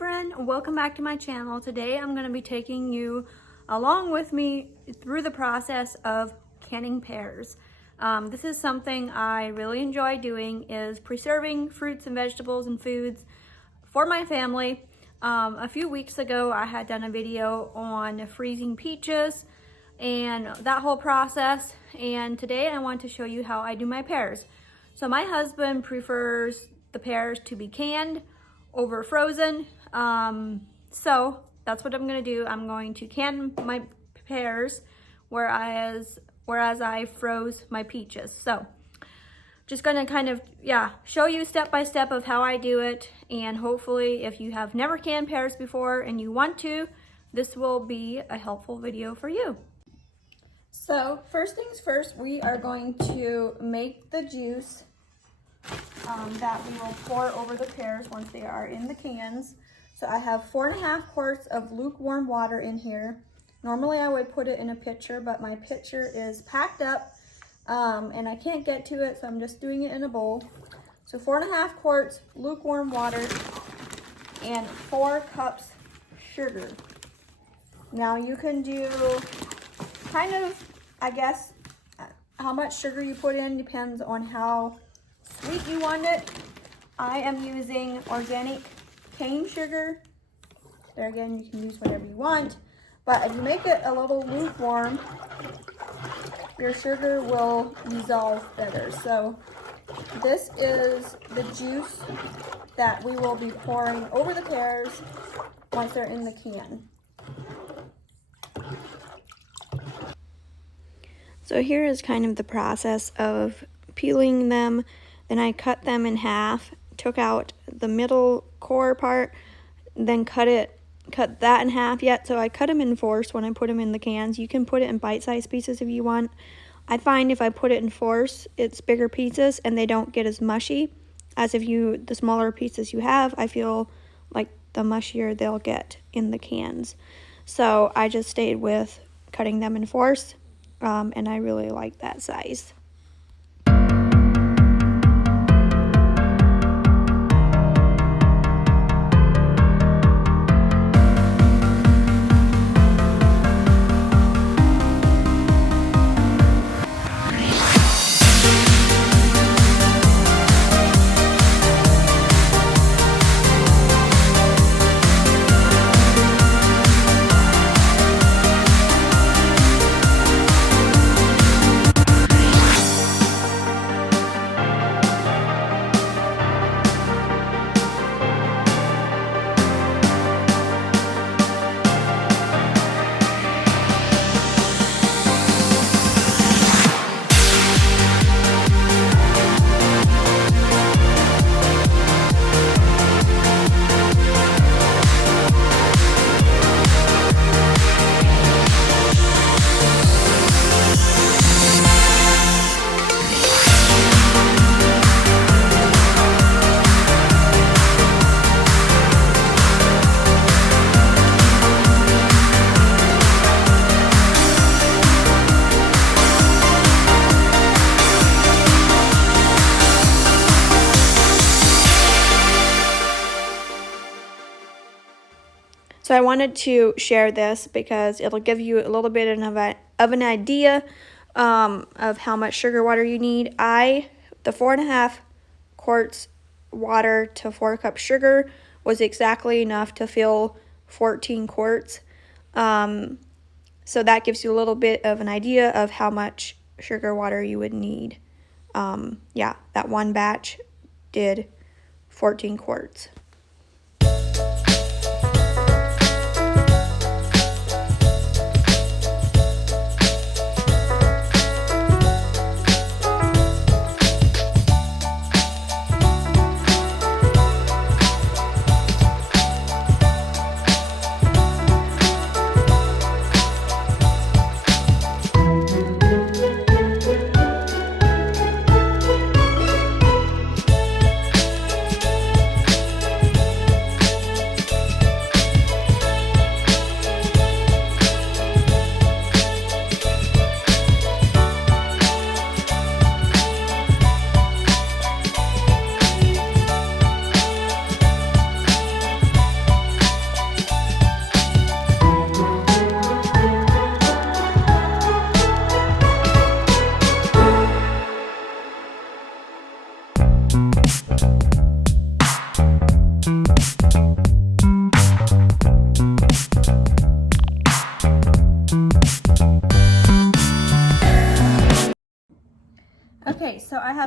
friend, welcome back to my channel. Today I'm going to be taking you along with me through the process of canning pears. This is something I really enjoy doing, is preserving fruits and vegetables and foods for my family. A few weeks ago I had done a video on freezing peaches and that whole process, and today I want to show you how I do my pears. So my husband prefers the pears to be canned over frozen, so that's what I'm going to do. I'm going to can my pears whereas I froze my peaches. So just going to kind of show you step by step of how I do it, and hopefully if you have never canned pears before and you want to, this will be a helpful video for you. So first things first, we are going to make the juice that we will pour over the pears once they are in the cans. So I have 4.5 quarts of lukewarm water in here. Normally I would put it in a pitcher, but my pitcher is packed up and I can't get to it, so I'm just doing it in a bowl. So 4.5 quarts lukewarm water and 4 cups sugar. Now you can do kind of, I guess, how much sugar you put in depends on how sweet you want it. I am using organic cane sugar. There again, you can use whatever you want, but if you make it a little lukewarm, your sugar will dissolve better. So this is the juice that we will be pouring over the pears once they're in the can. So here is kind of the process of peeling them. Then I cut them in half, took out the middle core part, then cut that in half yet. So I cut them in fourths when I put them in the cans. You can put it in bite-sized pieces if you want. I find if I put it in fourths, it's bigger pieces and they don't get as mushy as the smaller pieces you have. I feel like the mushier they'll get in the cans. So I just stayed with cutting them in fourths, and I really like that size. So I wanted to share this because it'll give you a little bit of an idea of how much sugar water you need. The 4.5 quarts water to 4 cups sugar was exactly enough to fill 14 quarts. So that gives you a little bit of an idea of how much sugar water you would need. That one batch did 14 quarts.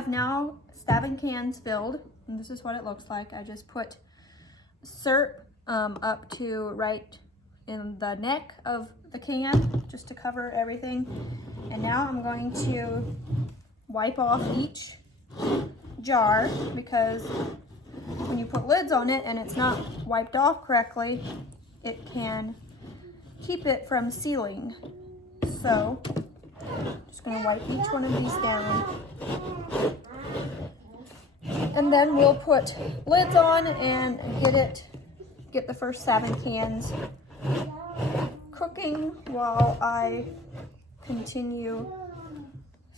have now 7 cans filled, and this is what it looks like. I just put syrup up to right in the neck of the can just to cover everything. And now I'm going to wipe off each jar, because when you put lids on it and it's not wiped off correctly, it can keep it from sealing. So just going to wipe each one of these down, and then we'll put lids on and get the first 7 cans cooking while I continue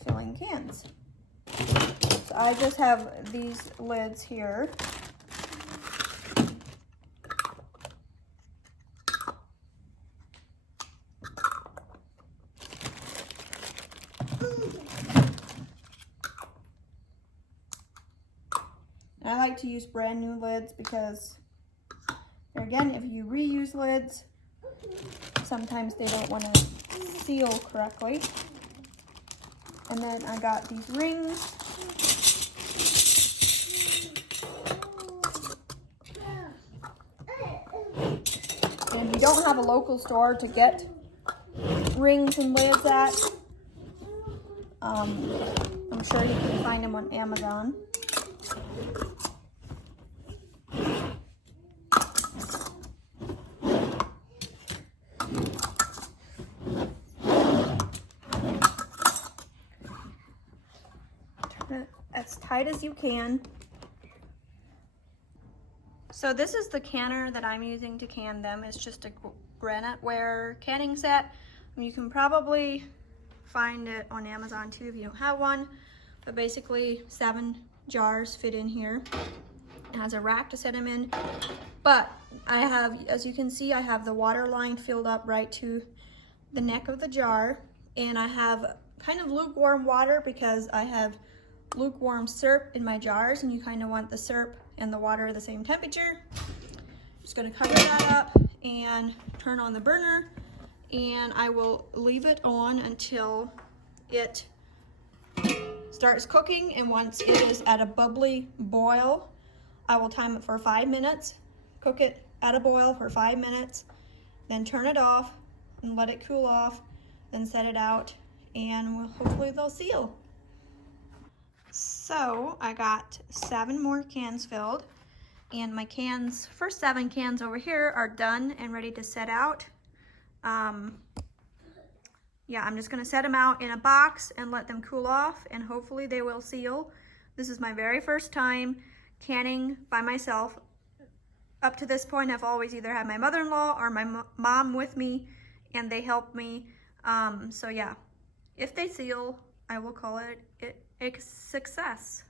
filling cans. So I just have these lids here. I like to use brand new lids because, again, if you reuse lids, sometimes they don't want to seal correctly. And then I got these rings. And if you don't have a local store to get rings and lids at, I'm sure you can find them on Amazon. Turn it as tight as you can. So this is the canner that I'm using to can them. It's just a granite ware canning set. You can probably find it on Amazon too if you don't have one. But basically 7 jars fit in here. It has a rack to set them in. But I have, as you can see, I have the water line filled up right to the neck of the jar. And I have kind of lukewarm water because I have lukewarm syrup in my jars, and you kind of want the syrup and the water the same temperature. Just going to cover that up and turn on the burner, and I will leave it on until it starts cooking. And once it is at a bubbly boil, I will time it for 5 minutes, cook it at a boil for 5 minutes, then turn it off and let it cool off, then set it out, and hopefully they'll seal. So I got 7 more cans filled, and my cans, first 7 cans over here are done and ready to set out. Yeah, I'm just gonna set them out in a box and let them cool off, and hopefully they will seal. This is my very first time canning by myself. Up to this point, I've always either had my mother-in-law or my mom with me, and they help me. So yeah, if they seal, I will call it a success.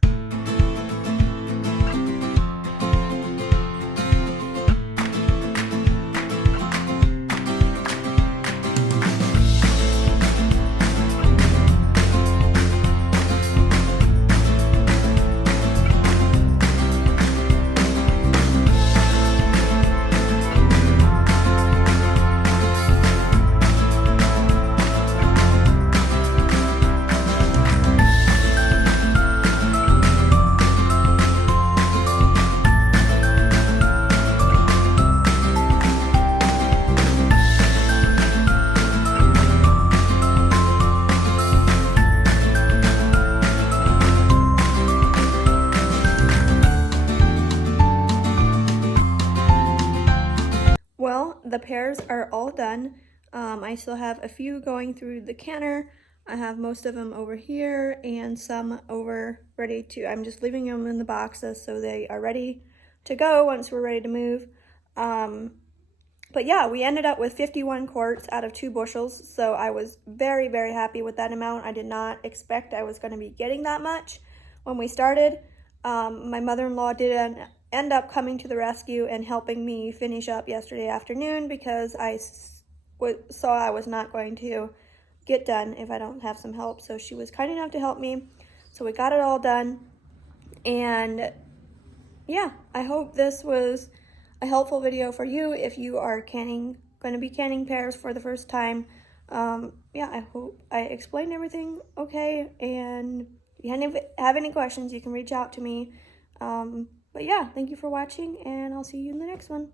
Well, the pears are all done. I still have a few going through the canner. I have most of them over here and some over ready to, I'm just leaving them in the boxes so they are ready to go once we're ready to move. But yeah, we ended up with 51 quarts out of 2 bushels. So I was very, very happy with that amount. I did not expect I was going to be getting that much when we started. My mother-in-law did end up coming to the rescue and helping me finish up yesterday afternoon because I saw I was not going to get done if I don't have some help. So she was kind enough to help me. So we got it all done. And yeah, I hope this was a helpful video for you if you are going to be canning pears for the first time. Yeah, I hope I explained everything okay. And If you have any questions, you can reach out to me. But yeah, thank you for watching, and I'll see you in the next one.